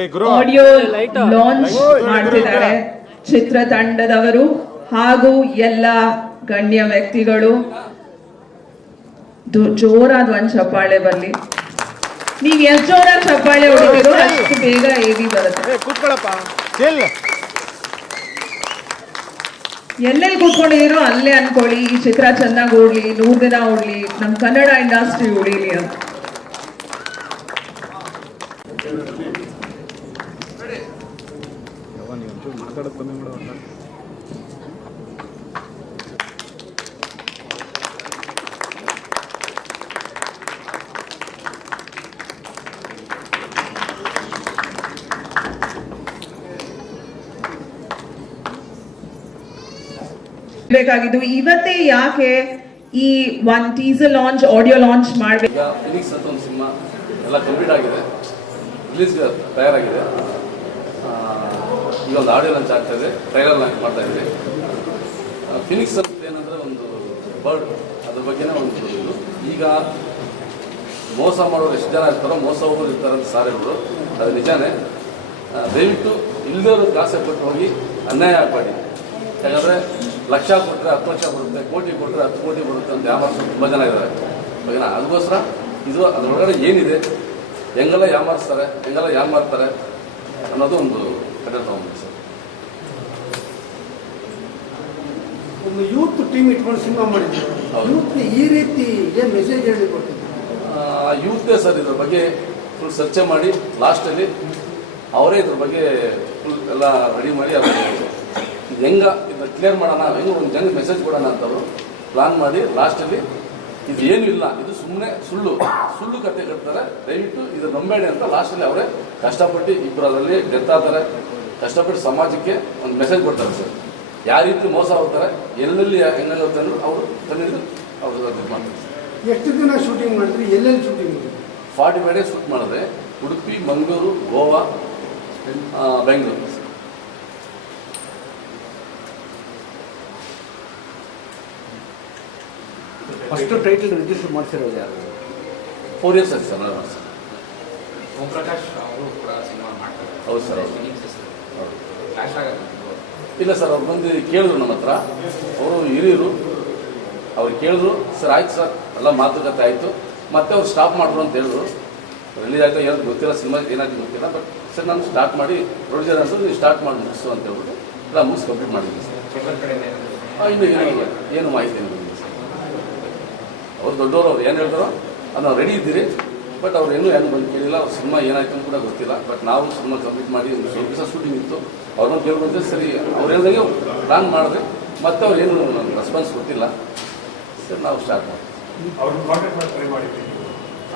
Audio launch ಮಾಡ್ತಿದ್ದಾರೆ ಚಿತ್ರತಂಡದವರು ಹಾಗೂ ಎಲ್ಲ ಗಣ್ಯ ವ್ಯಕ್ತಿಗಳು. ಜೋರಾದ ಒಂದ್ ಚಪ್ಪಾಳೆ ಬರ್ಲಿ. ನೀವ್ ಎಷ್ಟು ಜೋರಾಗಿ ಚಪ್ಪಾಳೆ ಹೊಡಿತೀರೋ ಅಷ್ಟು ಬೇಗ ಏವಿ ಬರುತ್ತೆ. ಎಲ್ಲೆಲ್ಲಿ ಕೂತ್ಕೊಂಡಿದ್ದೀರೋ ಅಲ್ಲೇ ಅನ್ಕೊಳ್ಳಿ, ಈ ಚಿತ್ರ ಚೆನ್ನಾಗಿ ಓಡ್ಲಿ, 100 ದಿನ ಓಡ್ಲಿ, ನಮ್ ಕನ್ನಡ ಇಂಡಸ್ಟ್ರಿ ಉಳಿಲಿ ಅಂತ. ಬೇಕಾಗಿದ್ದು ಇವತ್ತೇ ಯಾಕೆ ಈ one teaser launch, audio launch ಮಾಡಬೇಕು. ಫಿನಿಕ್ಸ್ ಅಂತ ಒಂದು ಸಿನಿಮಾ ಎಲ್ಲ ಕಂಪ್ಲೀಟ್ ಆಗಿದೆ, ರಿಲೀಸ್ ತಯಾರಾಗಿದೆ. ಈಗ ಒಂದು ಆಡಿಯೋ ಲಾಂಚ್ ಆಗ್ತಾ ಇದೆ, ಟ್ರೈಲರ್ ಲಾಂಚ್ ಮಾಡ್ತಾ ಇದ್ದೀವಿ. ಫಿನಿಕ್ಸ್ ಅಂತ ಏನಂದರೆ ಒಂದು ಬರ್ಡ್, ಅದ್ರ ಬಗ್ಗೆನೇ ಒಂದು ಇದು. ಈಗ ಮೋಸ ಮಾಡೋರು ಎಷ್ಟು ಜನ ಇರ್ತಾರೋ ಮೋಸ ಹೋಗೋರು ಇರ್ತಾರೆ ಅಂತ ಸಾರ್ ಹೇಳಿದ್ರು, ಅದು ನಿಜಾನೇ. ದಯವಿಟ್ಟು ಇಲ್ಲದವ್ರು ಕಾಸೆ ಕೊಟ್ಟು ಹೋಗಿ ಅನ್ಯಾಯ ಆಗಬೇಡಿ. ಯಾಕಂದರೆ ಲಕ್ಷ ಕೊಟ್ಟರೆ 10 ಲಕ್ಷ ಬರುತ್ತೆ, ಕೋಟಿ ಕೊಟ್ಟರೆ 10 ಕೋಟಿ ಬರುತ್ತೆ ಅಂತ ಯಾಮಾರಿಸೋರು ತುಂಬ ಜನ ಇದ್ದಾರೆ. ಓಕೆನಾ? ಅದಕ್ಕೋಸ್ಕರ ಇದು ಅದರೊಳಗಡೆ ಏನಿದೆ, ಹೆಂಗೆಲ್ಲ ಯಾಮಾರಿಸ್ತಾರೆ, ಹೆಂಗೆಲ್ಲ ಯಾಮಾರ್ತಾರೆ ಅನ್ನೋದು ಒಂದು ಕಡೆ ತಗೊಂಡು ಸರ್. ಒಂದು ಯೂತ್ ಟೀಮ್ ಇಟ್ಕೊಂಡು ಸಿನಿಮಾ ಮಾಡಿದ್ರು. ಯೂತ್ಗೆ ಈ ರೀತಿ ಏನು ಮೆಸೇಜ್ ಹೇಳಿ ಕೊಟ್ಟಿದ್ರು? ಯೂತ್ಗೆ ಸರ್ ಇದ್ರ ಬಗ್ಗೆ ಫುಲ್ ಚರ್ಚೆ ಮಾಡಿ ಲಾಸ್ಟಲ್ಲಿ ಅವರೇ ಇದ್ರ ಬಗ್ಗೆ ಫುಲ್ ಎಲ್ಲ ರೆಡಿ ಮಾಡಿ ಅವರು ಹೆಂಗೆ ಇದನ್ನ ಕ್ಲಿಯರ್ ಮಾಡೋಣ, ಹೆಂಗೆ ಒಂದು ಜನಕ್ಕೆ ಮೆಸೇಜ್ ಕೊಡೋಣ ಅಂತವರು ಪ್ಲಾನ್ ಮಾಡಿ ಲಾಸ್ಟಲ್ಲಿ ಇದು ಏನೂ ಇಲ್ಲ, ಇದು ಸುಮ್ಮನೆ ಸುಳ್ಳು ಕತೆ ಕಟ್ತಾರೆ, ದಯವಿಟ್ಟು ಇದು ನಂಬೇಡಿ ಅಂತ ಲಾಸ್ಟಲ್ಲಿ ಅವರೇ ಕಷ್ಟಪಟ್ಟು ಇಬ್ಬರು ಅದರಲ್ಲಿ ಡೆತ್ ಆಗ್ತಾರೆ, ಕಷ್ಟಪಟ್ಟು ಸಮಾಜಕ್ಕೆ ಒಂದು ಮೆಸೇಜ್ ಕೊಡ್ತಾರೆ ಸರ್. ಯಾವ ರೀತಿ ಮೋಸ ಹೋಗ್ತಾರೆ, ಎಲ್ಲೆಲ್ಲಿ ಹೆಂಗಾಗುತ್ತೆ ಅಂದ್ರೆ ಅವರು ತಂದಿದ್ದು ಅವರು ಇದು ಮಾಡ್ತಾರೆ. ಎಷ್ಟು ದಿನ ಶೂಟಿಂಗ್ ಮಾಡಿದ್ರಿ, ಎಲ್ಲೆಲ್ಲಿ ಶೂಟಿಂಗ್ ಮಾಡಿದ್ರಿ? 45 ಡೇಸ್ ಶೂಟ್ ಮಾಡಿದ್ರೆ Udupi, Mangaluru, Goa, Bengaluru. First title register ಮಾಡಿಸಿರೋದು ಯಾರು? 4 years ಆಯ್ತು ಸರ್ ನಾನು ಸರ್. ಓಂ ಪ್ರಕಾಶ್ ಅವರು ಕೂಡ ಸಿನಿಮಾ ಮಾಡ್ತಾರೆ. ಹೌದು ಸರ್. ಹೌದು ಕ್ಲಾಶ್ ಆಗುತ್ತೆ. ಇಲ್ಲ ಸರ್, ಅವ್ರು ಬಂದು ಕೇಳಿದ್ರು ನಮ್ಮ ಹತ್ರ, ಅವರು ಹಿರಿಯರು, ಅವ್ರು ಕೇಳಿದ್ರು. ಸರ್ ಆಯ್ತು ಸರ್, ಎಲ್ಲ ಮಾತುಕತೆ ಆಯಿತು, ಮತ್ತೆ ಅವ್ರು ಸ್ಟಾಪ್ ಮಾಡಿದ್ರು ಅಂತ ಹೇಳಿದ್ರು. ರಿಲೀಸ್ ಆಯಿತು ಏನು ಗೊತ್ತಿಲ್ಲ, ಸಿನಿಮಾ ಏನಾಯ್ತು ಗೊತ್ತಿಲ್ಲ. ಬಟ್ ಸರ್ ನಾನು ಸ್ಟಾರ್ಟ್ ಮಾಡಿ ಪ್ರೊಡ್ಯೂಸರ್ ಅಂತ ನೀವು ಸ್ಟಾರ್ಟ್ ಮಾಡಿ ಮುಗಿಸು ಅಂತ ಹೇಳ್ಬಿಟ್ಟು ಎಲ್ಲ ಮುಗಿಸಿ ಕಂಪ್ಲೀಟ್ ಮಾಡಿದ್ದೀನಿ ಸರ್. ಇನ್ನು ಏನು ಮಾಹಿತಿ ಏನಿಲ್ಲ ಸರ್. ಅವ್ರು ದೊಡ್ಡವರು, ಅವ್ರು ಏನು ಹೇಳ್ತಾರೋ ಅದು ನಾವು ರೆಡಿ ಇದ್ದೀರಿ. ಬಟ್ ಅವ್ರು ಏನು ಬಂದು ಕೇಳಿಲ್ಲ, ಅವ್ರ ಸಿನಿಮಾ ಏನಾಯ್ತು ಅಂತ ಕೂಡ ಗೊತ್ತಿಲ್ಲ. ಬಟ್ ನಾವು ಸಿನಿಮಾ ಕಂಪ್ಲೀಟ್ ಮಾಡಿ ಒಂದು ಸ್ವಲ್ಪ ದಿವಸ ಶೂಟಿಂಗ್ ಇತ್ತು, ಅವ್ರನ್ನ ಕೇಳ್ಕೊಂಡ್ರೆ ಸರಿ ಅವ್ರು ಹೇಳ್ದಂಗೆ ಪ್ಲಾನ್ ಮಾಡಿದ್ರೆ ಮತ್ತೆ ಅವ್ರು ಏನು ರೆಸ್ಪಾನ್ಸ್ ಗೊತ್ತಿಲ್ಲ ಸರ್. ನಾವು ಸ್ಟಾರ್ಟ್ ಮಾಡಿ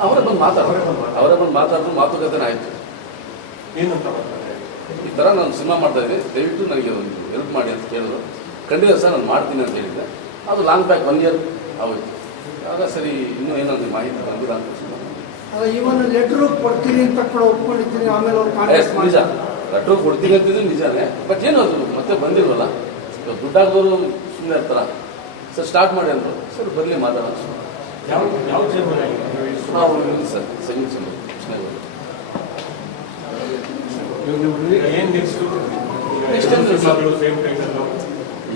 ಅವರೇ ಬಂದು ಮಾತಾಡಿದ್ರು, ಮಾತುಕತೆ ಆಯಿತು. ಈ ಥರ ನಾನು ಸಿನಿಮಾ ಮಾಡ್ತಾ ಇದ್ದೀನಿ, ದಯವಿಟ್ಟು ನನಗೆ ಒಂದು ಹೆಲ್ಪ್ ಮಾಡಿ ಅಂತ ಕೇಳಿದ್ರು. ಖಂಡಿತ ಸರ್ ನಾನು ಮಾಡ್ತೀನಿ ಅಂತ ಹೇಳಿದ್ದೆ. ಅದು ಲಾಂಗ್ ಬ್ಯಾಕ್ 1 year ಆಗೋಯ್ತು. ಆಗ ಸರಿ ಇನ್ನೂ ಏನಂದ್ರೆ ಮಾಹಿತಿ ಬಂದಿಲ್ಲ ಅಂತ ಇವನ್ ಲೆಟರ್ ಕೊಡ್ತೀನಿ ಅಂತ ಕೂಡ ಒಪ್ಕೊಂಡಿದ್ದೀನಿ. ಆಮೇಲೆ ಅವ್ರು ನಿಜ ಲೆಟ್ರ್ ಕೊಡ್ತೀನಿ ಅಂತಿದ್ರು ನಿಜಾನೇ. ಬಟ್ ಏನು ಅದು ಮತ್ತೆ ಬಂದಿಲ್ವಲ್ಲ, ದುಡ್ಡಾಗೋರು ಸುಮ್ಮನೆ ಇರ್ತಾರ. ಸರ್ ಸ್ಟಾರ್ಟ್ ಮಾಡಿ ಅಂದರು. ಸರ್ ಬರಲಿ ಮಾತಾಡೋಣ ನಾವು ಸರ್. ಸಂಗೀತ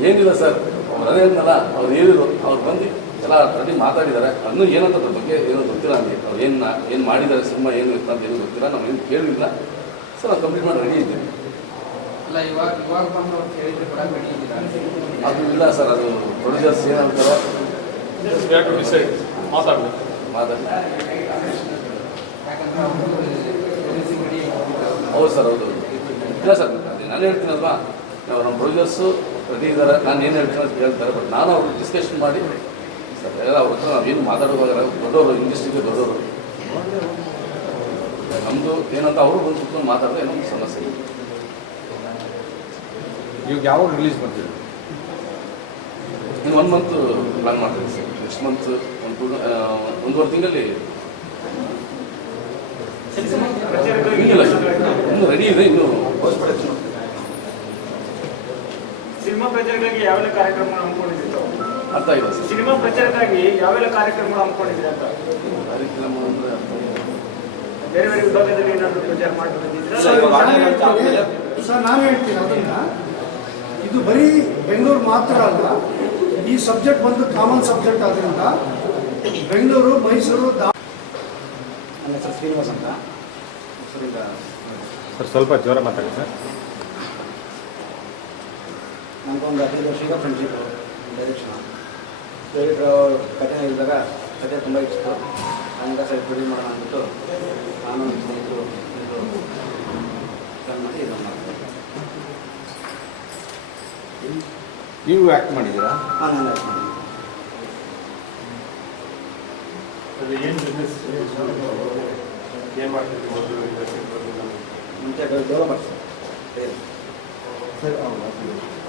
ಏನಿಲ್ಲ ಸರ್, ಅವ್ರು ಅದೇ ಅಂದಲ್ಲ, ಅವ್ರು ಹೇಳಿದ್ರು, ಅವ್ರು ಬಂದು ಎಲ್ಲ ರೆಡಿ ಮಾತಾಡಿದ್ದಾರೆ. ಅದನ್ನು ಏನಂತ ಅದ್ರ ಬಗ್ಗೆ ಏನೋ ಗೊತ್ತಿಲ್ಲ ನನಗೆ. ಅವ್ರು ಏನು ಮಾಡಿದ್ದಾರೆ, ಸಿನಿಮಾ ಏನು ಇತ್ತು ಅಂತ ಏನೂ ಗೊತ್ತಿಲ್ಲ, ನಾವು ಏನು ಕೇಳಲಿಲ್ಲ ಸರ್. ನಾವು ಕಂಪ್ಲೀಟ್ ಮಾಡಿ ರೆಡಿ ಇದ್ದೀವಿ. ಅಲ್ಲ ಇವಾಗ ಬಂದು ಅವ್ರು ಕೇಳಿದ್ರೆ ಕೂಡ ರೆಡಿ ಇದ್ದೀರಾ? ಅದು ಇಲ್ಲ ಸರ್, ಅದು ಪ್ರೊಡ್ಯೂಸರ್ಸ್ ಏನಂತಾರೋ ಮಾತಾಡಿ. ಹೌದು ಸರ್, ಹೌದು. ಇಲ್ಲ ಸರ್, ನಾನು ಹೇಳ್ತೀನಲ್ವಾ, ನಾವು ನಮ್ಮ ಪ್ರೊಡ್ಯೂಸರ್ಸು ರೆಡಿ ಇದ್ದಾರೆ, ನಾನು ಏನು ಹೇಳ್ತೀನಿ ಅಂತ ಹೇಳ್ತಾರೆ. ಬಟ್ ನಾನು ಅವ್ರು ಡಿಸ್ಕಷನ್ ಮಾಡಿ ಸರ್ ಎಲ್ಲ ಅವ್ರ ಹತ್ರ ನಾವೇನು ಮಾತಾಡುವಾಗ ದೊಡ್ಡವರು, ಇಂಡಸ್ಟ್ರಿಗೆ ದೊಡ್ಡವರು, ನಮ್ಮದು ಏನಂತ ಅವರು ಬಂದು ಕುತ್ಕೊಂಡು ಮಾತಾಡಿದ್ರೆ ಏನೋ ಸಮಸ್ಯೆ. ಇವಾಗ ಯಾವಾಗ ರಿಲೀಸ್ ಮಾಡ್ತೀವಿ? ಇನ್ನು 1 month ಪ್ಲಾನ್ ಮಾಡ್ತೀವಿ ಸರ್. ನೆಕ್ಸ್ಟ್ ಮಂತ್ ಒಂದೂವರೆ ತಿಂಗಳಲ್ಲಿ ಇಲ್ಲ ಇನ್ನು ರೆಡಿ ಇದೆ. ಇನ್ನು ಸಿನಿಮಾ ಪ್ರಚಾರಕ್ಕಾಗಿ ಯಾವೆಲ್ಲ ಕಾರ್ಯಕ್ರಮಗಳು ಹಮ್ಮಿಕೊಂಡಿದ್ದೀರಿ? ಅರ್ಥ ಆಗಿದೆ ಸರ್. ಸಿನಿಮಾ ಪ್ರಚಾರಕ್ಕಾಗಿ ಯಾವೆಲ್ಲ ಕಾರ್ಯಕ್ರಮಗಳು ಹಮ್ಮಿಕೊಂಡಿದ್ದೀರಿ ಅಂತ? ಕಾರ್ಯಕ್ರಮ ಅಂದರೆ ಬೇರೆ ಬೇರೆ ವಿಭಾಗದಲ್ಲಿ ಏನಾದರೂ ಪ್ರಚಾರ ಮಾಡ್ಕೊಂಡಿದ್ದೀರಾ? ಸರ್ ನಾನು ಹೇಳ್ತೀನಿ ಅದನ್ನ, ಇದು ಬರೀ ಬೆಂಗಳೂರು ಮಾತ್ರ ಅಲ್ಲ, ಈ ಸಬ್ಜೆಕ್ಟ್ ಬಂದು ಕಾಮನ್ ಸಬ್ಜೆಕ್ಟ್ ಆದ್ರಿಂದ ಬೆಂಗಳೂರು, ಮೈಸೂರು, ನನ್ನ ಹೆಸರು ಶ್ರೀನಿವಾಸ್ ಅಂತ. ಸರ್ ಈಗ ಸರ್ ಸ್ವಲ್ಪ ಜ್ವರ ಮಾತಾಡಿ ಸರ್. ನನಗೊಂದು 15 ವರ್ಷ ಈಗ ಫ್ರೆಂಡ್ಶಿಪ್ ಡೈರೆಕ್ಟ್ರು ಕಥೆ ಹೇಳಿದಾಗ ಕಥೆ ತುಂಬ ಇಷ್ಟ. ಹಂಗೆ ಸರಿ ಪ್ರೊಡ್ಯೂಸ್ ಮಾಡೋಣ ಅಂದ್ಬಿಟ್ಟು ನಾನು ಸ್ನೇಹಿತರು ಮಾಡಿ ಇದು ಮಾಡ್ತೀನಿ. ನೀವು ಆ್ಯಕ್ಟ್ ಮಾಡಿದ್ದೀರಾ? ಹಾಂ, ನಾನು ಆ್ಯಕ್ಟ್ ಮಾಡಿದ್ದೀನಿ. ಏನು ಬಿಸ್ನೆಸ್ ಏನು ಮಾಡ್ತೀವಿ ಮುಂಚೆ ಡೆವಲಪರ್ಸ್ ಸರ್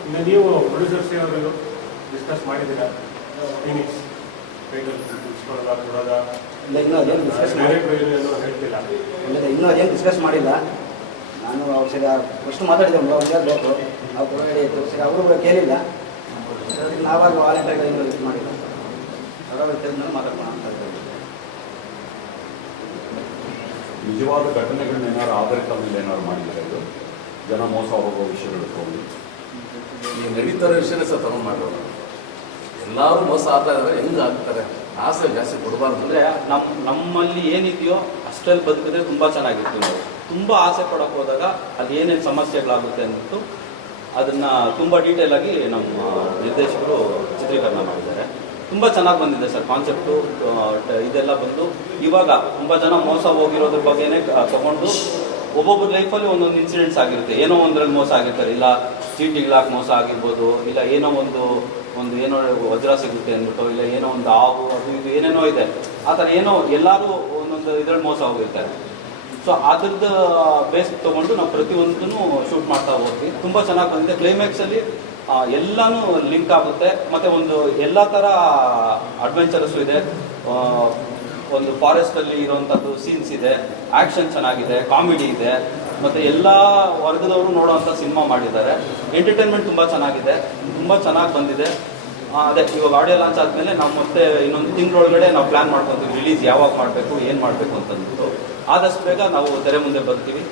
ಇನ್ನು ನೀವು ಪ್ರೊಡ್ಯೂಸರ್ಸ್ ಏನಾದರೂ ಡಿಸ್ಕಸ್ ಮಾಡಿದ್ದೀರಾ? ಫೀನಿಕ್ಸ್ ಟೈಟಲ್ ಇಸ್ಕೊಳ್ಳೋದ ಕೊಡೋದ? ಇಲ್ಲ, ಇನ್ನೂ ಅದೇನು ಡಿಸ್ಕಸ್ ಮಾಡಿ ಹೇಳ್ತಿಲ್ಲ. ಇಲ್ಲ, ಇನ್ನೂ ಅದೇನು ಡಿಸ್ಕಸ್ ಮಾಡಿಲ್ಲ. ನಾನು ಅವ್ರ ಸರಿ ಫಸ್ಟ್ ಮಾತಾಡಿದ್ದೆ, ಒಂದು ಯಾರು ಬೇಕು ಅವ್ರು ರೆಡಿ ಆಯಿತು. ಸರಿ, ಅವರು ಕೂಡ ಕೇಳಿಲ್ಲ. ಅದಕ್ಕೆ ನಾವಾಗ ವಾಲಂಟಿಯರ್ ಏನು ಇದು ಮಾಡಿಲ್ಲ. ಅವರವ್ರು ತಿಳಿದ್ಮೇಲೆ ಮಾತಾಡೋಣ ಅಂತ ಹೇಳ್ತಾರೆ. ನಿಜವಾದ ಘಟನೆಗಳನ್ನ ಏನಾದ್ರು ಆಧಾರಿತ ಮೇಲೆ ಏನಾದ್ರು ಮಾಡಿದ್ದಾರೆ ಇದು ಜನ ಮೋಸ ಹೋಗೋ ವಿಷಯಗಳು ತಗೊಂಡು ಈ ನಡೀತಾರೆ ವಿಷಯನೇ ಸರ್ ತಗೊಂಡು ಮಾಡೋದು. ಎಲ್ಲರೂ ಮೋಸ ಆಗ್ತಾ ಇದ್ದಾರೆ, ಹೆಂಗೆ ಆಗ್ತಾರೆ? ಆಸೆ ಜಾಸ್ತಿ ಕೊಡಬಾರ್ದು. ಅಂದರೆ ನಮ್ಮಲ್ಲಿ ಏನಿದೆಯೋ ಅಷ್ಟರಲ್ಲಿ ಬದುಕಿದ್ರೆ ತುಂಬ ಚೆನ್ನಾಗಿತ್ತು. ನಾವು ತುಂಬ ಆಸೆ ಪಡೋಕೆ ಹೋದಾಗ ಅಲ್ಲಿ ಏನೇನು ಸಮಸ್ಯೆಗಳಾಗುತ್ತೆ ಅಂದ್ಬಿಟ್ಟು ಅದನ್ನು ತುಂಬ ಡೀಟೇಲ್ ಆಗಿ ನಮ್ಮ ನಿರ್ದೇಶಕರು ಚಿತ್ರೀಕರಣ ಮಾಡಿದ್ದಾರೆ. ತುಂಬ ಚೆನ್ನಾಗಿ ಬಂದಿದೆ ಸರ್ ಕಾನ್ಸೆಪ್ಟು. ಇದೆಲ್ಲ ಬಂದು ಇವಾಗ ತುಂಬ ಜನ ಮೋಸ ಹೋಗಿರೋದ್ರ ಬಗ್ಗೆನೇ ತಗೊಂಡು ಒಬ್ಬೊಬ್ಬರ ಲೈಫಲ್ಲಿ ಒಂದೊಂದು ಇನ್ಸಿಡೆಂಟ್ಸ್ ಆಗಿರುತ್ತೆ. ಏನೋ ಒಂದ್ರಲ್ಲಿ ಮೋಸ ಆಗಿರ್ತಾರೆ, ಇಲ್ಲ ಚೀಟಿಗಳಾಗಿ ಮೋಸ ಆಗಿರ್ಬೋದು, ಇಲ್ಲ ಏನೋ ಒಂದು ಏನೋ ವಜ್ರ ಸಿಗುತ್ತೆ ಅಂದ್ಬಿಟ್ಟು, ಇಲ್ಲ ಏನೋ ಒಂದು ಹಾವು ಅದು ಇದು ಏನೇನೋ ಇದೆ. ಆ ಥರ ಏನೋ ಎಲ್ಲರೂ ಒಂದೊಂದು ಇದರಲ್ಲಿ ಮೋಸ ಹೋಗಿರ್ತಾರೆ. ಸೊ ಅದ್ರದ್ದು ಬೇಸ್ ತೊಗೊಂಡು ನಾವು ಪ್ರತಿಯೊಂದೂ ಶೂಟ್ ಮಾಡ್ತಾ ಹೋಗ್ತೀವಿ. ತುಂಬ ಚೆನ್ನಾಗಿ ಬಂದಿದೆ. ಕ್ಲೈಮ್ಯಾಕ್ಸಲ್ಲಿ ಎಲ್ಲನೂ ಲಿಂಕ್ ಆಗುತ್ತೆ. ಮತ್ತು ಒಂದು ಎಲ್ಲ ಥರ ಅಡ್ವೆಂಚರಸ್ಸು ಇದೆ. ಒಂದು ಫಾರೆಸ್ಟಲ್ಲಿ ಇರೋವಂಥದ್ದು ಸೀನ್ಸ್ ಇದೆ, ಆ್ಯಕ್ಷನ್ ಚೆನ್ನಾಗಿದೆ, ಕಾಮಿಡಿ ಇದೆ, ಮತ್ತು ಎಲ್ಲ ವರ್ಗದವರು ನೋಡೋವಂಥ ಸಿನಿಮಾ ಮಾಡಿದ್ದಾರೆ. ಎಂಟರ್ಟೈನ್ಮೆಂಟ್ ತುಂಬ ಚೆನ್ನಾಗಿದೆ, ತುಂಬ ಚೆನ್ನಾಗಿ ಬಂದಿದೆ. ಅದೇ ಇವಾಗ ಆಡಿಯೋ ಲಾಂಚ್ ಆದಮೇಲೆ ನಾವು ಮತ್ತೆ ಇನ್ನೊಂದು ತಿಂಗಳೊಳಗಡೆ ನಾವು ಪ್ಲ್ಯಾನ್ ಮಾಡ್ಕೊತೀವಿ ರಿಲೀಸ್ ಯಾವಾಗ ಮಾಡಬೇಕು, ಏನು ಮಾಡಬೇಕು ಅಂತಂದ್ಬಿಟ್ಟು. ಆದಷ್ಟು ಬೇಗ ನಾವು ತೆರೆ ಮುಂದೆ ಬರ್ತೀವಿ.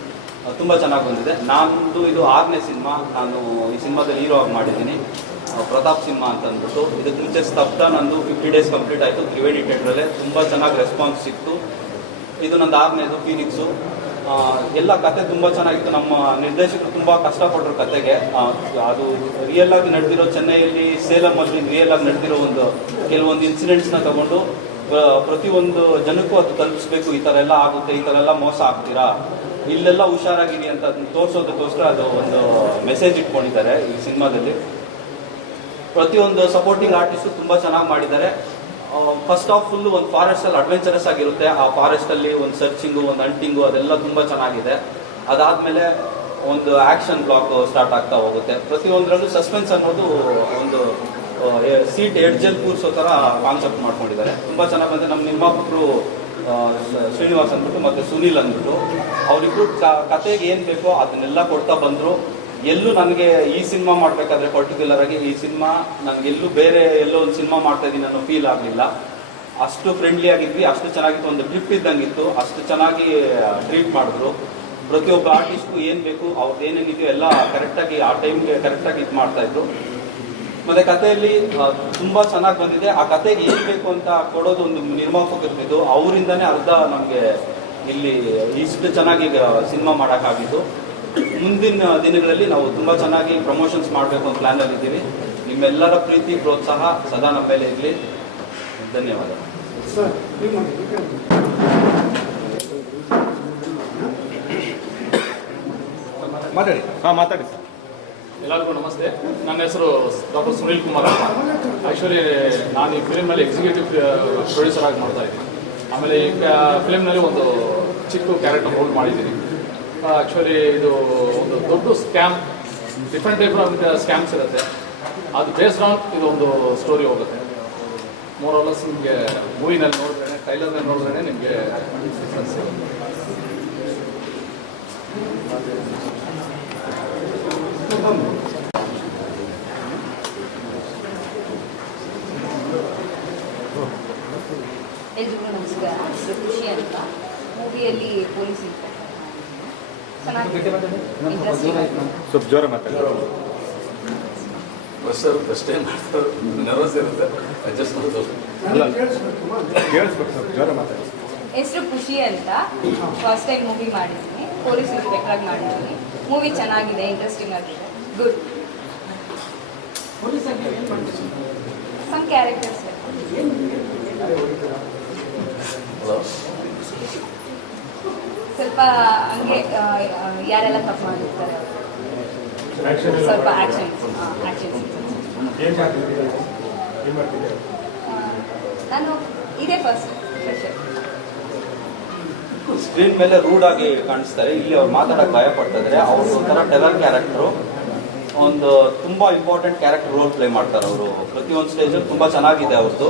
ತುಂಬ ಚೆನ್ನಾಗಿ ಬಂದಿದೆ. ನಂದು ಇದು 6ನೇ ಸಿನಿಮಾ. ನಾನು ಈ ಸಿನಿಮಾದಲ್ಲಿ ಹೀರೋ ಆಗಿ ಮಾಡಿದ್ದೀನಿ, ಪ್ರತಾಪ್ ಸಿನಿಮಾ ಅಂತ ಅಂದ್ಬಿಟ್ಟು. ಇದಕ್ಕೆ ಮುಂಚೆ ಸ್ತಬ್ಧ ನಂದು 50 ಡೇಸ್ ಕಂಪ್ಲೀಟ್ ಆಯಿತು ತ್ರಿವೇಣಿ ಥಿಯೇಟ್ರಲ್ಲೇ. ತುಂಬ ಚೆನ್ನಾಗಿ ರೆಸ್ಪಾನ್ಸ್ ಸಿಕ್ತು. ಇದು ನಂದು 6ನೇದು ಫೀನಿಕ್ಸು. ಎಲ್ಲ ಕತೆ ತುಂಬ ಚೆನ್ನಾಗಿತ್ತು. ನಮ್ಮ ನಿರ್ದೇಶಕರು ತುಂಬ ಕಷ್ಟಪಟ್ಟರು ಕತೆಗೆ. ಅದು ರಿಯಲ್ ಆಗಿ ನಡೆದಿರೋ ಚೆನ್ನೈಯಲ್ಲಿ ಸೇಲಮಲ್ಲಿ ರಿಯಲ್ ಆಗಿ ನಡೆದಿರೋ ಕೆಲವೊಂದು ಇನ್ಸಿಡೆಂಟ್ಸ್ನ ತಗೊಂಡು ಪ್ರತಿಯೊಂದು ಜನಕ್ಕೂ ಅದು ತಲುಪಿಸ್ಬೇಕು. ಈ ಥರ ಎಲ್ಲ ಆಗುತ್ತೆ, ಈ ಥರ ಎಲ್ಲ ಮೋಸ ಆಗ್ತೀರಾ, ಇಲ್ಲೆಲ್ಲ ಹುಷಾರಾಗಿರಿ ಅಂತ ಅದನ್ನ ತೋರಿಸೋದಕ್ಕೋಸ್ಕರ ಅದು ಒಂದು ಮೆಸೇಜ್ ಇಟ್ಕೊಂಡಿದ್ದಾರೆ ಈ ಸಿನಿಮಾದಲ್ಲಿ. ಪ್ರತಿಯೊಂದು ಸಪೋರ್ಟಿಂಗ್ ಆರ್ಟಿಸ್ಟು ತುಂಬ ಚೆನ್ನಾಗಿ ಮಾಡಿದ್ದಾರೆ. ಫಸ್ಟ್ ಆಫ್ ಫುಲ್ಲು ಒಂದು ಫಾರೆಸ್ಟಲ್ಲಿ ಅಡ್ವೆಂಚರಸ್ ಆಗಿರುತ್ತೆ. ಆ ಫಾರೆಸ್ಟಲ್ಲಿ ಒಂದು ಸರ್ಚಿಂಗು, ಒಂದು ಹಂಟಿಂಗು ಅದೆಲ್ಲ ತುಂಬ ಚೆನ್ನಾಗಿದೆ. ಅದಾದಮೇಲೆ ಒಂದು ಆ್ಯಕ್ಷನ್ ಬ್ಲಾಕ್ ಸ್ಟಾರ್ಟ್ ಆಗ್ತಾ ಹೋಗುತ್ತೆ. ಪ್ರತಿಯೊಂದರಲ್ಲೂ ಸಸ್ಪೆನ್ಸ್ ಅನ್ನೋದು ಒಂದು ಸೀಟ್ ಎಡ್ಜಲ್ಲಿ ಕೂರಿಸೋ ಥರ ಕಾನ್ಸೆಪ್ಟ್ ಮಾಡ್ಕೊಂಡಿದ್ದಾರೆ. ತುಂಬ ಚೆನ್ನಾಗಿ ಬಂದಿದೆ. ನಮ್ಮ ನಿರ್ಮಾಪಕರು ಶ್ರೀನಿವಾಸ್ ಅಂದ್ಬಿಟ್ಟು ಮತ್ತು ಸುನೀಲ್ ಅಂದ್ಬಿಟ್ಟು ಅವರಿಬ್ಬರು ಕತೆಗೆ ಏನು ಬೇಕೋ ಅದನ್ನೆಲ್ಲ ಕೊಡ್ತಾ ಬಂದರು. ಎಲ್ಲೂ ನನಗೆ ಈ ಸಿನಿಮಾ ಮಾಡಬೇಕಾದ್ರೆ ಪರ್ಟಿಕ್ಯುಲರ್ ಆಗಿ ಈ ಸಿನಿಮಾ ನನಗೆಲ್ಲೂ ಬೇರೆ ಎಲ್ಲೋ ಒಂದು ಸಿನಿಮಾ ಮಾಡ್ತಾ ಇದ್ದೀನಿ ಅನ್ನೋ ಫೀಲ್ ಆಗಲಿಲ್ಲ. ಅಷ್ಟು ಫ್ರೆಂಡ್ಲಿ ಆಗಿದ್ವಿ, ಅಷ್ಟು ಚೆನ್ನಾಗಿತ್ತು. ಒಂದು ಟ್ರಿಪ್ ಇದ್ದಂಗಿತ್ತು, ಅಷ್ಟು ಚೆನ್ನಾಗಿ ಟ್ರೀಟ್ ಮಾಡಿದ್ರು. ಪ್ರತಿಯೊಬ್ಬ ಆರ್ಟಿಸ್ಟ್ಗೂ ಏನು ಬೇಕು ಅವ್ರದ್ದು ಏನೇನಿದೆಯೋ ಎಲ್ಲ ಕರೆಕ್ಟಾಗಿ ಆ ಟೈಮ್ಗೆ ಕರೆಕ್ಟಾಗಿ ಇದು ಮಾಡ್ತಾಯಿದ್ರು. ಮತ್ತು ಕಥೆಯಲ್ಲಿ ತುಂಬ ಚೆನ್ನಾಗಿ ಬಂದಿದೆ. ಆ ಕತೆಗೆ ಏನು ಬೇಕು ಅಂತ ಕೊಡೋದು ಒಂದು ನಿರ್ಮಾಪಕರಿದ್ದು, ಅವರಿಂದನೇ ಅರ್ಧ ನಮಗೆ ಇಲ್ಲಿ ಇಷ್ಟು ಚೆನ್ನಾಗಿ ಸಿನಿಮಾ ಮಾಡೋಕ್ಕಾಗಿದ್ದು. ಮುಂದಿನ ದಿನಗಳಲ್ಲಿ ನಾವು ತುಂಬ ಚೆನ್ನಾಗಿ ಪ್ರಮೋಷನ್ಸ್ ಮಾಡಬೇಕು ಅಂತ ಪ್ಲ್ಯಾನಲ್ಲಿ ಇದ್ದೀವಿ. ನಿಮ್ಮೆಲ್ಲರ ಪ್ರೀತಿ ಪ್ರೋತ್ಸಾಹ ಸದಾ ನಮ್ಮ ಮೇಲೆ ಇರಲಿ. ಧನ್ಯವಾದ ಸರ್. ಮಾತಾಡಿ. ಮಾತಾಡಿ ಸರ್. ಎಲ್ಲರಿಗೂ ನಮಸ್ತೆ. ನನ್ನ ಹೆಸರು ಡಾಕ್ಟರ್ ಸುನೀಲ್ ಕುಮಾರ್ ಅಂತ. ಆ್ಯಕ್ಚುಲಿ ನಾನು ಈ ಫಿಲಿಮ್ನಲ್ಲಿ ಎಕ್ಸಿಕ್ಯೂಟಿವ್ ಪ್ರೊಡ್ಯೂಸರ್ ಆಗಿ ಮಾಡ್ತಾ ಇದ್ದೀನಿ. ಆಮೇಲೆ ಈ ಫಿಲಿಮ್ನಲ್ಲಿ ಒಂದು ಚಿಕ್ಕ ಕ್ಯಾರೆಕ್ಟರ್ ಹೋಲ್ಡ್ ಮಾಡಿದ್ದೀನಿ. ಆ್ಯಕ್ಚುಲಿ ಇದು ಒಂದು ದೊಡ್ಡ scam, different type of scams ಇರುತ್ತೆ. ಅದು ಬೇಸ್ಡ್ ಆನ್ ಇದು ಒಂದು ಸ್ಟೋರಿ ಹೋಗುತ್ತೆ. ಮೋರ್ ಆರ್ ಲೆಸ್ ನಿಮಗೆ ಮೂವಿನಲ್ಲಿ ನೋಡಿದ್ರೆ, ಟ್ರೈಲರ್ನಲ್ಲಿ ನೋಡಿದ್ರೆ ನಿಮಗೆ ಡಿಫ್ರೆನ್ಸ್ ಇರುತ್ತೆ. ಎಲ್ರಿಗೂ ನಮಸ್ಕಾರ. ಹೆಸರು ಖುಷಿ ಅಂತ. ಮೂವಿ ಸಿಟಿಯಲ್ಲಿ ಪೊಲೀಸ್ ಚೆನ್ನಾಗಿದೆ, ಇಂಟ್ರೆಸ್ಟಿಂಗ್. ಸ್ವಲ್ಪ ಜೋರ ಮಾತಾಡಿ. ಸರ್ ಫಸ್ಟ್ ಟೈಮ್ ಮಾಡ್ತಾರೆ, ನರ್ವಸ್ ಇರುತ್ತೆ, ಅಡ್ಜಸ್ಟ್ ಮಾಡ್ತಾರೆ. ಕೇಳಿಸ್ಬೇಕು, ಸ್ವಲ್ಪ ಜೋರ ಮಾತಾಡಿ. ಹೆಸರು ಖುಷಿ ಅಂತ. ಫಸ್ಟ್ ಟೈಮ್ ಮೂವಿ ಮಾಡಿದ್ದೀನಿ, ಪೊಲೀಸ್ ಇನ್ಸ್ಪೆಕ್ಟರ್ ಮಾಡಿದ್ದೀನಿ. ಮೂವಿ ಚೆನ್ನಾಗಿದೆ, ಇಂಟ್ರೆಸ್ಟಿಂಗ್ ಆಗಿದೆ, ಗುಡ್. ಸಮ್ ಕ್ಯಾರೆಕ್ಟರ್ಸ್ ಸ್ವಲ್ಪ ಹಂಗೆ ಯಾರೆಲ್ಲ ತಪ್ಪು ಮಾಡಿರ್ತಾರೆ ಸ್ವಲ್ಪ ಆಕ್ಷನ್ ನಾನು ಇದೇ ಫಸ್ಟ್ ಫ್ರೆಶರ್. ಸ್ಕ್ರೀನ್ ಮೇಲೆ ರೂಡ್ ಆಗಿ ಕಾಣಿಸ್ತಾರೆ, ಇಲ್ಲಿ ಅವ್ರು ಮಾತಾಡಕ್ಕೆ ಭಯ ಪಡ್ತಾ ಇದ್ದಾರೆ. ಅವರು ಒಂಥರ ಟೆರರ್ ಕ್ಯಾರೆಕ್ಟರು, ಒಂದು ತುಂಬ ಇಂಪಾರ್ಟೆಂಟ್ ಕ್ಯಾರೆಕ್ಟರ್ ರೋಲ್ ಪ್ಲೇ ಮಾಡ್ತಾರೆ ಅವರು. ಪ್ರತಿಯೊಂದು ಸ್ಟೇಜಲ್ಲಿ ತುಂಬ ಚೆನ್ನಾಗಿದೆ ಅವ್ರದ್ದು.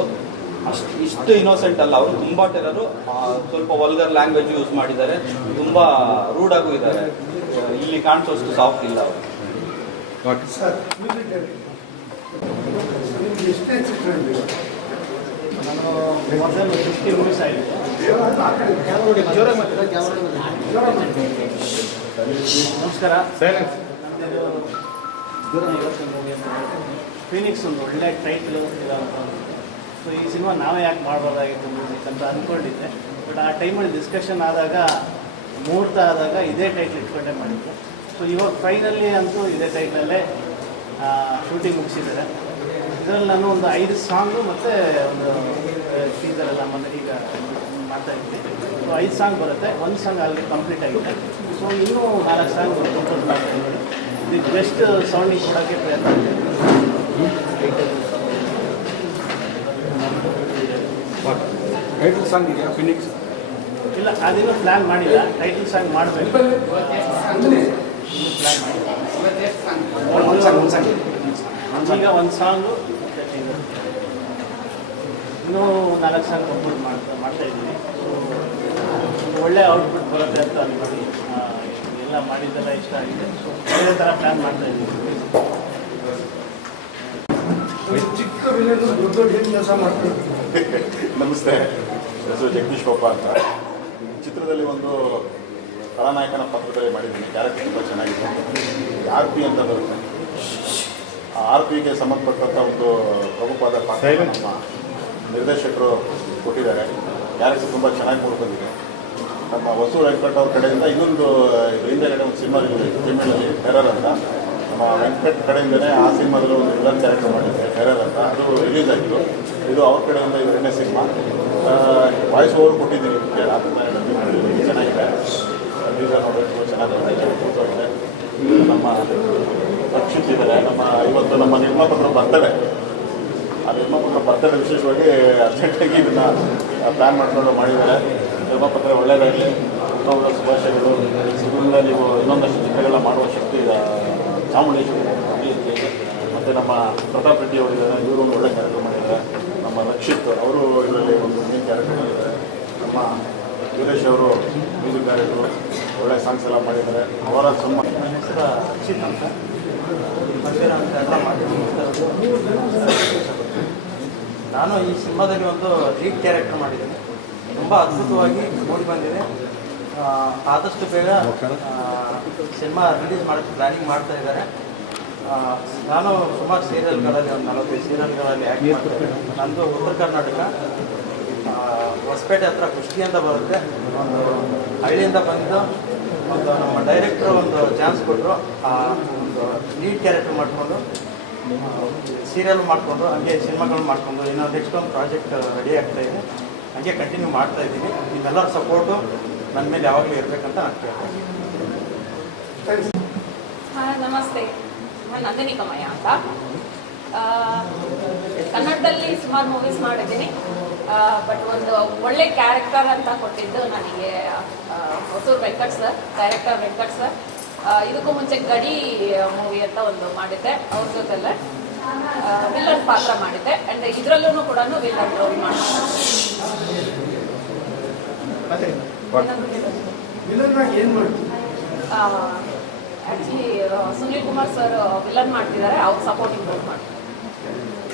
ಇಷ್ಟು ಇನ್ನೋಸೆಂಟ್ ಅಲ್ಲ ಅವರು, ತುಂಬ ಟೆರರು. ಸ್ವಲ್ಪ ವಲ್ಗರ್ ಲ್ಯಾಂಗ್ವೇಜ್ ಯೂಸ್ ಮಾಡಿದ್ದಾರೆ, ತುಂಬ ರೂಡ್ ಆಗೂ ಇದ್ದಾರೆ. ಇಲ್ಲಿ ಕಾಣಿಸೋಷ್ಟು ಸಾಫ್ಟ್ ಇಲ್ಲ ಅವರು. ಸರ್ ಎಷ್ಟನೇ ಚಿತ್ರ ಇದೆ? ನಾನು ಮೊದಲು 50 ಮೂವೀಸ್ ಆಗಿದೆ. ನಮಸ್ಕಾರ. ಸೈಲೆನ್ಸ್. ಇವತ್ತು ಮೂವಿ ಫೀನಿಕ್ಸ್ ಒಂದು ಒಳ್ಳೆ ಟೈಟ್ಲು ಇರೋಂಥ. ಸೊ ಈ ಸಿನಿಮಾ ನಾವೇ ಯಾಕೆ ಮಾಡಬಾರ್ದಾಗಿತ್ತು ಮ್ಯೂಸಿಕ್ ಅಂತ ಅಂದ್ಕೊಂಡಿದ್ದೆ. ಬಟ್ ಆ ಟೈಮಲ್ಲಿ ಡಿಸ್ಕಷನ್ ಆದಾಗ, ಮುಹೂರ್ತ ಆದಾಗ ಇದೇ ಟೈಟ್ಲ್ ಇಟ್ಕೊಂಡೇ ಮಾಡಿದ್ದು. ಸೊ ಇವಾಗ ಫೈನಲಿ ಅಂತೂ ಇದೇ ಟೈಟ್ಲಲ್ಲೇ ಶೂಟಿಂಗ್ ಮುಗಿಸಿದ್ದಾರೆ. ಇದರಲ್ಲಿ ನಾನು ಒಂದು 5 ಸಾಂಗು ಮತ್ತು ಒಂದು ಟೀಸರೆಲ್ಲ ಮೊನ್ನೆ ಈಗ ಮಾಡ್ತಾ ಇದ್ದೀನಿ. ಸೊ 5 ಸಾಂಗ್ ಬರುತ್ತೆ, 1 ಸಾಂಗ್ ಆಲ್ರೆಡಿ ಕಂಪ್ಲೀಟ್ ಆಗಿದೆ. ಸೊ ಇನ್ನೂ 4 ಸಾಂಗ್ ಕಂಪೋಸ್ ಮಾಡ್ತಾ ಇದ್ದೀನಿ. ಇದಕ್ಕೆ ಬೆಸ್ಟ್ ಸೌಂಡಿಂಗ್ ಕೊಡೋಕ್ಕೆ ಪ್ರಯತ್ನ ಟೈಟಲ್ ಸಾಂಗ್ ಇದೆಯಾ ಫಿನಿಕ್ಸ್? ಇಲ್ಲ, ಅದಿನ್ನೂ ಪ್ಲ್ಯಾನ್ ಮಾಡಿಲ್ಲ. ಟೈಟಲ್ ಸಾಂಗ್ ಮಾಡಬೇಕು, ಪ್ಲ್ಯಾನ್ ಮಾಡಿಲ್ಲ. ಈಗ 1 ಸಾಂಗು ಇನ್ನೂ 4 ಸಾಂಗ್ ಕಂಪ್ಲೀಟ್ ಮಾಡ್ತಾ ಇದ್ದೀನಿ. ಸೊ ಒಳ್ಳೆ ಔಟ್ಪುಟ್ ಬರುತ್ತೆ ಅಂತ ಅನ್ಕೊಂಡು ಎಲ್ಲ ಮಾಡಿದ್ದೆಲ್ಲ ಇಷ್ಟ ಆಗಿದೆ. ಸೊ ಬೇರೆ ಥರ ಪ್ಲ್ಯಾನ್ ಮಾಡ್ತಾ ಇದ್ದೀನಿ. ಚಿಕ್ಕ ವಿಲೇಜ್ ದೊಡ್ಡ ದೊಡ್ಡ ಏನು ಕೆಲಸ ಮಾಡ್ತೀವಿ. ನಮಸ್ತೆ, ಹೆಸರು ಜಗದೀಶ್ ಪಪ್ಪ ಅಂತ. ಚಿತ್ರದಲ್ಲಿ ಒಂದು ಕಲಾನಾಯಕನ ಪಾತ್ರದಲ್ಲಿ ಮಾಡಿದ್ದೀನಿ. ಕ್ಯಾರೆಕ್ಟರ್ ತುಂಬ ಚೆನ್ನಾಗಿದೆ. RP ಅಂತ ಬರುತ್ತೆ. ಆ RPಗೆ ಸಂಬಂಧಪಟ್ಟಂಥ ಒಂದು ಪ್ರಮುಖವಾದ ಪಾತ್ರ ನಮ್ಮ ನಿರ್ದೇಶಕರು ಕೊಟ್ಟಿದ್ದಾರೆ. ಕ್ಯಾರೆಕ್ಟರ್ ತುಂಬ ಚೆನ್ನಾಗಿ ಮೂಡಿಬಂದಿದೆ. ನಮ್ಮ ಹೊಸೂರು ವೆಂಕಟ್ ಅವ್ರ ಕಡೆಯಿಂದ ಇನ್ನೊಂದು ಹಿಂದೆಗಡೆ ಒಂದು ಸಿನಿಮಾ ತಮಿಳಲ್ಲಿ ಟೆರರ್ ಅಂತ, ನಮ್ಮ ವೆಂಕಟ್ ಕಡೆಯಿಂದನೇ ಆ ಸಿನಿಮಾದಲ್ಲಿ ಒಂದು ವಿಲನ್ ಕ್ಯಾರೆಕ್ಟರ್ ಮಾಡಿದ್ದೆ ಟೆರರ್ ಅಂತ. ಅದು ರಿಲೀಸ್ ಆಯಿತು. ಇದು ಅವ್ರ ಕಡೆಯಿಂದ ಇದು 2ನೇ ಸಿನಿಮಾ. ವಾಯ್ಸ್ ಓವರ್ ಕೊಟ್ಟಿದ್ದೀನಿ. ಚೆನ್ನಾಗಿದೆ. ಟೀಸರ್ ನೋಡೋದು ಚೆನ್ನಾಗಿದೆ. ನಮ್ಮ ರಕ್ಷಿತ್ ಇದ್ದಾರೆ. ಇವತ್ತು ನಮ್ಮ ನಿರ್ಮಾಪಕರ ಬರ್ತಡೇ. ಆ ನಿರ್ಮಾಪಕರ ಬರ್ತಡೇ ವಿಶೇಷವಾಗಿ ಅರ್ಜೆಂಟಾಗಿ ಇದನ್ನು ಪ್ಲ್ಯಾನ್ ಮಾಡಿಕೊಂಡು ಮಾಡಿದ್ದಾರೆ. ನಿರ್ಮಾಪಕರ ಒಳ್ಳೆಯದಾಗಲಿ, ಹುಟ್ಟುಹಬ್ಬದ ಶುಭಾಶಯಗಳು. ಇದರಿಂದ ನೀವು ಇನ್ನೊಂದಷ್ಟು ಚಿತ್ರಗಳನ್ನ ಮಾಡುವ ಶಕ್ತಿ ಚಾಮುಂಡೇಶ್ವರಿ ಮತ್ತು ನಮ್ಮ ಪ್ರತಾಪ್ ರೆಡ್ಡಿ ಅವರಿದ್ದಾರೆ. ಇವರು ಒಂದು ಒಳ್ಳೆ ಕ್ಯಾರೆಕ್ಟರ್ ಮಾಡಿದ್ದಾರೆ. ನಮ್ಮ ರಕ್ಷಿತ್ ಅವರು ಇದರಲ್ಲಿ ಒಂದು ಮೇನ್ ಕ್ಯಾರೆಕ್ಟರ್ ಮಾಡಿದ್ದಾರೆ. ನಮ್ಮ ವೀರೇಶ್ ಅವರು ಮ್ಯೂಸಿಕ್ ಡೈರೆಕ್ಟರು, ಒಳ್ಳೆ ಸಾಂಗ್ಸ್ ಎಲ್ಲ ಮಾಡಿದ್ದಾರೆ. ಅವರ ನನ್ನ ಹೆಸರು ರಕ್ಷಿತ್ ಅಂತ. ಮಂದಿರ ಅಂತ ಎಲ್ಲ ನಾನು ಈ ಸಿನಿಮಾದಲ್ಲಿ ಒಂದು ಲೀಡ್ ಕ್ಯಾರೆಕ್ಟರ್ ಮಾಡಿದ್ದೇನೆ. ತುಂಬ ಅದ್ಭುತವಾಗಿ ಮೂಡಿ ಬಂದಿದೆ. ಆದಷ್ಟು ಬೇಗ ಸಿನಿಮಾ ರಿಲೀಸ್ ಮಾಡೋಕ್ಕೆ ಪ್ಲ್ಯಾನಿಂಗ್ ಮಾಡ್ತಾ ಇದ್ದಾರೆ. ನಾನು ಸುಮಾರು ಸೀರಿಯಲ್ಗಳಲ್ಲಿ ಒಂದು 45 ಸೀರಿಯಲ್ಗಳಲ್ಲಿ ಆ್ಯಕ್ಟ್ ಮಾಡ್ತೀನಿ. ನಂದು ಉತ್ತರ ಕರ್ನಾಟಕ, ಹೊಸಪೇಟೆ ಹತ್ರ ಕುಷ್ಟಗಿ ಅಂತ ಬರುತ್ತೆ. ಒಂದು ಹಳ್ಳಿಯಿಂದ ಬಂದು ಒಂದು ನಮ್ಮ ಡೈರೆಕ್ಟ್ರು ಒಂದು ಚಾನ್ಸ್ ಕೊಟ್ಟರು. ಒಂದು ಲೀಡ್ ಕ್ಯಾರೆಕ್ಟರ್ ಮಾಡಿಕೊಂಡು ಸೀರಿಯಲ್ ಮಾಡಿಕೊಂಡು ಹಂಗೆ ಸಿನಿಮಾಗಳು ಮಾಡಿಕೊಂಡು ಇನ್ನೂ ನೆಕ್ಸ್ಟ್ ಒಂದು ಪ್ರಾಜೆಕ್ಟ್ ರೆಡಿ ಆಗ್ತಾ ಇದೆ. ಹಂಗೆ ಕಂಟಿನ್ಯೂ ಮಾಡ್ತಾ ಇದ್ದೀನಿ. ನಿಮ್ಮೆಲ್ಲರ ಸಪೋರ್ಟು ನನ್ನ ಮೇಲೆ ಯಾವಾಗಲೂ ಇರಬೇಕಂತ ನಾನು ಕೇಳ್ತೀನಿ. ನಮಸ್ತೆ, ನಾನು ನಂದಿನಿ ಕಮಯ್ಯ ಅಂತ. ಕನ್ನಡದಲ್ಲಿ ಸುಮಾರು ಮೂವೀಸ್ ಮಾಡಿದ್ದೀನಿ. ಬಟ್ ಒಂದು ಒಳ್ಳೆ ಕ್ಯಾರೆಕ್ಟರ್ ಅಂತ ಕೊಟ್ಟಿದ್ದು ನನಗೆ Hosur Venkat sir, director Venkat sir. ಇದಕ್ಕೂ ಮುಂಚೆ ಗಡಿ ಮೂವಿ ಅಂತ ಒಂದು ಮಾಡಿದ್ದೆ, ಅವ್ರ ಜೊತೆಲ್ಲ ವಿಲ್ಲನ್ ಪಾತ್ರ ಮಾಡಿದ್ದೆ. ಆ್ಯಂಡ್ ಇದರಲ್ಲೂ ಕೂಡ ವಿಲ್ಲನ್ ರೋಲ್ ಮಾಡಿದ್ದೆ. Actually Sunil Kumar sir villain ಮಾಡ್ತಿದ್ದಾರೆ, ಅವ್ರು ಸಪೋರ್ಟಿಂಗ್ ರೋಲ್ ಮಾಡ್ತಾರೆ.